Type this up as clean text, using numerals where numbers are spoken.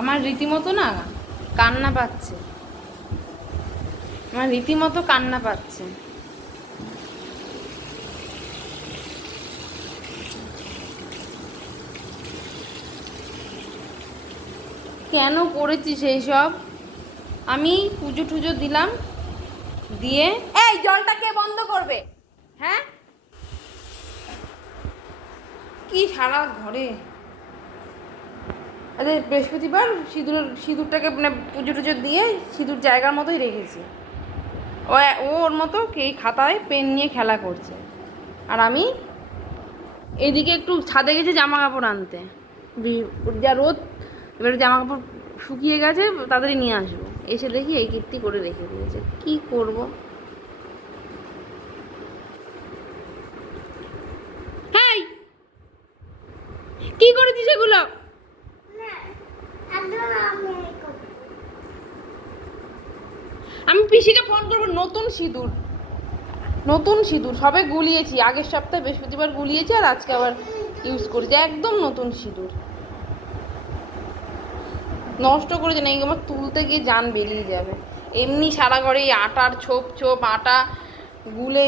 আমার রীতিমতো না কান্না পাচ্ছে, আমার রীতিমতো কান্না পাচ্ছে। কেন করেছিস এইসব? আমি পুজো টুজো দিলাম, দিয়ে এই জলটা কে বন্ধ করবে? হ্যাঁ, কি সারা ঘরে। আরে বৃহস্পতিবার সিঁদুরটাকে মানে পুজো টুজো দিয়ে সিঁদুর জায়গার মতোই রেখেছি। ও ওর মতো কে খাতায় পেন নিয়ে খেলা করছে, আর আমি এদিকে একটু ছাদে গেছি জামা কাপড় আনতে। যা রোদ, এবার জামা কাপড় শুকিয়ে গেছে, তাড়াতাড়ি নিয়ে আসবো। এসে দেখি এই কীর্তি করে রেখে দিয়েছে, কি করব। হ্যাঁ, কি করেছিস এগুলো? আমি পিসিকে ফোন করবো। নতুন সিঁদুর, নতুন সিঁদুর সবে গুলিয়েছি, আগের সপ্তাহে বৃহস্পতিবার গুলিয়েছি, আর আজকে আবার ইউজ করেছি, একদম নতুন সিঁদুর। নষ্ট করেছে না, আমার তুলতে গিয়ে জান বেরিয়ে যাবে। এমনি সারা ঘরে এই আটার ছোপ ছোপ আটা গুলে